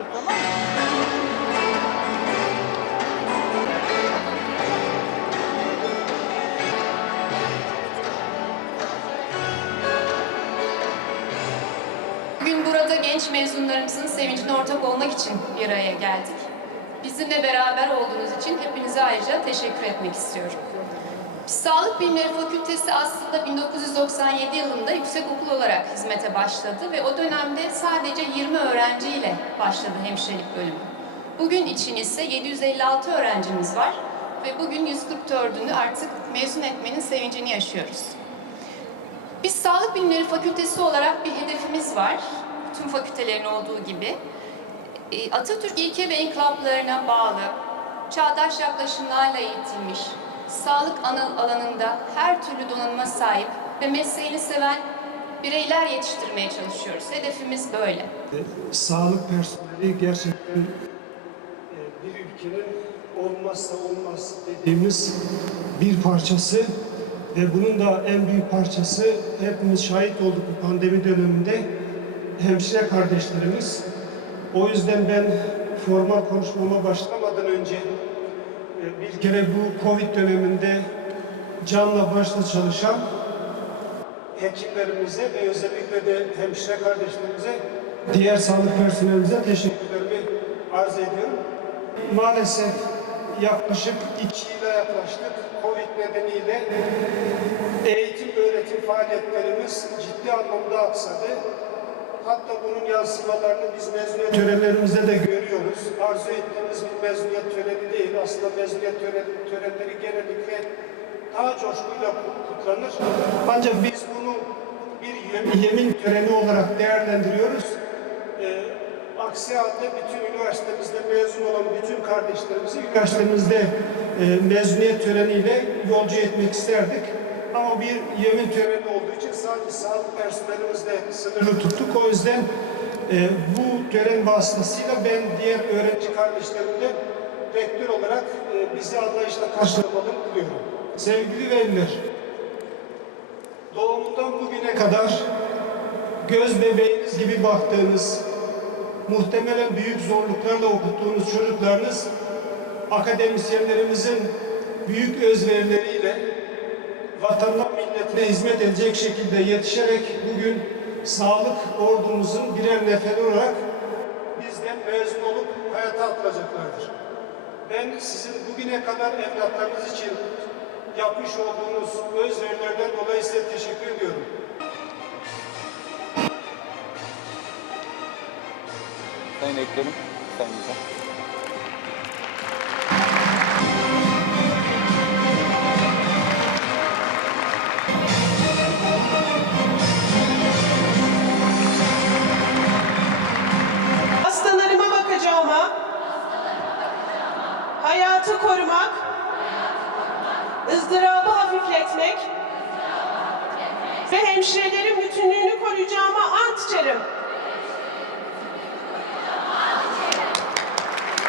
Mı? Bugün burada genç mezunlarımızın sevincine ortak olmak için bir araya geldik. Bizimle beraber olduğunuz için hepinize ayrıca teşekkür etmek istiyorum. Sağlık Bilimleri Fakültesi aslında 1997 yılında yüksekokul olarak hizmete başladı ve o dönemde sadece 20 öğrenciyle başladı hemşirelik bölümü. Bugün için ise 756 öğrencimiz var ve bugün 144'ünü artık mezun etmenin sevincini yaşıyoruz. Biz Sağlık Bilimleri Fakültesi olarak bir hedefimiz var. Tüm fakültelerin olduğu gibi. E, Atatürk ilke ve inkılaplarına bağlı, çağdaş yaklaşımlarla eğitilmiş, sağlık alanında her türlü donanıma sahip ve mesleğini seven bireyler yetiştirmeye çalışıyoruz. Hedefimiz böyle. Sağlık personeli gerçekten e, bir ülkenin olmazsa olmaz dediğimiz bir parçası ve bunun da en büyük parçası hepimiz şahit olduk bu pandemi döneminde hemşire kardeşlerimiz. O yüzden ben formal konuşmama başlamadan önce e, bir kere bu Covid döneminde canla başla çalışan hekimlerimize ve özellikle de hemşire kardeşlerimize, diğer sağlık personelimize teşekkürlerimi arz ediyorum. Maalesef yaklaşık iki yıla yaklaştık. Covid nedeniyle eğitim öğretim faaliyetlerimiz ciddi anlamda aksadı. Bunun yansımalarını biz mezuniyet törenlerimizde de görüyoruz. Arzu ettiğimiz bir mezuniyet töreni değil. Aslında mezuniyet tören- törenleri genellikle daha coşkuyla kutlanır. Ancak biz bunu bir yem- yemin töreni olarak değerlendiriyoruz. Ee, aksi halde bütün üniversitemizde mezun olan bütün kardeşlerimizi üniversitemizde e, mezuniyet töreniyle yolcu etmek isterdik. Ama bir yemin töreni olduğu için sadece sağlık personelimizle sınırlı tuttuk. O yüzden e, bu tören vasıtasıyla ben diğer öğrenci kardeşlerimle rektör olarak e, bizi anlayışla karşılamalarını buluyorum. Sevgili veliler, doğumundan bugüne kadar göz bebeğiniz gibi baktığınız, muhtemelen büyük zorluklarla okuttuğunuz çocuklarınız akademisyenlerimizin büyük özverileriyle vatanına milletine hizmet edecek şekilde yetişerek bugün sağlık ordumuzun birer neferi olarak bizden mezun olup hayata atılacaklardır. Ben sizin bugüne kadar evlatlarınız için yapmış olduğunuz özverilerden dolayı size teşekkür ediyorum. Sayın Eklerim, Sayın Hocam. Hayatı korumak, ızdırabı hafifletmek ve hemşirelerin bütünlüğünü koruyacağıma ant içerim.